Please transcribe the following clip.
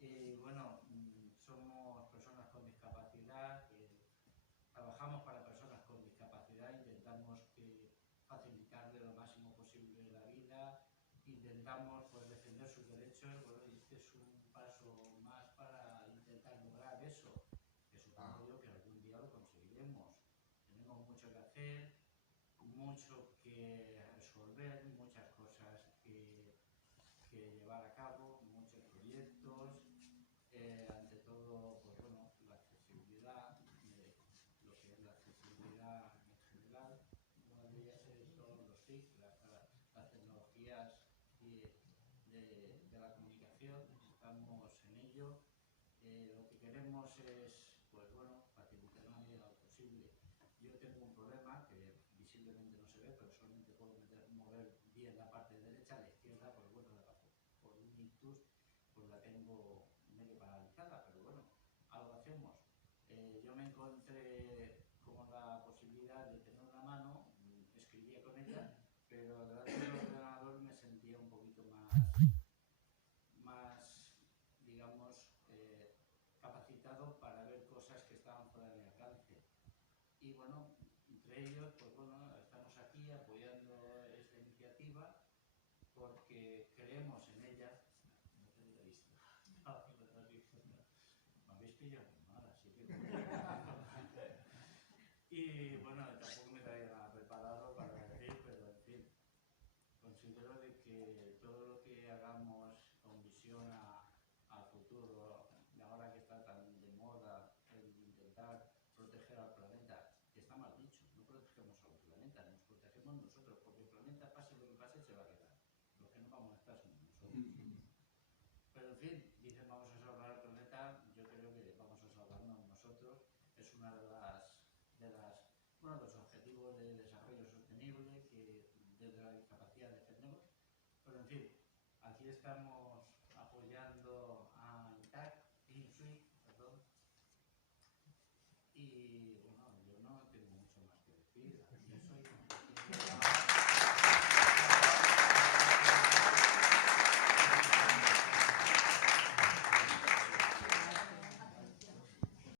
Bueno, somos personas con discapacidad, trabajamos para personas con discapacidad, intentamos facilitarle lo máximo posible la vida, intentamos pues, defender sus derechos, bueno, y este es un paso más para intentar lograr eso, que supongo yo que algún día lo conseguiremos. Tenemos mucho que hacer, mucho que resolver, muchas cosas que llevar a cabo, muchos proyectos, ante todo, pues bueno, la accesibilidad, lo que es la accesibilidad en general. Una de ellas son los TIC, las tecnologías de la comunicación. Estamos en ello. Lo que queremos es, pues bueno, facilitar la medida de lo posible. Yo tengo un problema que visiblemente no se ve, pero solamente puedo mover bien la parte derecha, la izquierda, pues bueno, por un ictus, pues la tengo medio paralizada, pero bueno, algo hacemos. Yo me encontré con la posibilidad de tener una mano, escribía con ella, pero delante del ordenador me sentía un poquito más digamos, capacitado para ver cosas que estaban fuera de mi alcance. Y bueno, entre ellos, pues bueno, estamos aquí apoyando esta iniciativa porque creemos en ella. No te la vista. Me habéis pillado muy mal, así que... Y bueno, tampoco me traía nada preparado para decir, pero en fin, considero de que todo lo que hagamos con visión al futuro, de ahora que está tan de moda el intentar proteger al planeta, que está mal dicho, no protegemos al planeta, nos protegemos nosotros, porque el planeta, pase lo que pase, se va a quedar. Los que no vamos a estar somos nosotros. Pero en fin, dicen vamos a salvar al planeta, yo creo que vamos a salvarnos nosotros. Es una de los objetivos de desarrollo sostenible que desde la discapacidad defendemos. Pero en fin, aquí estamos apoyando a INSUIC, perdón. Y bueno, yo no tengo mucho más que decir. Yo soy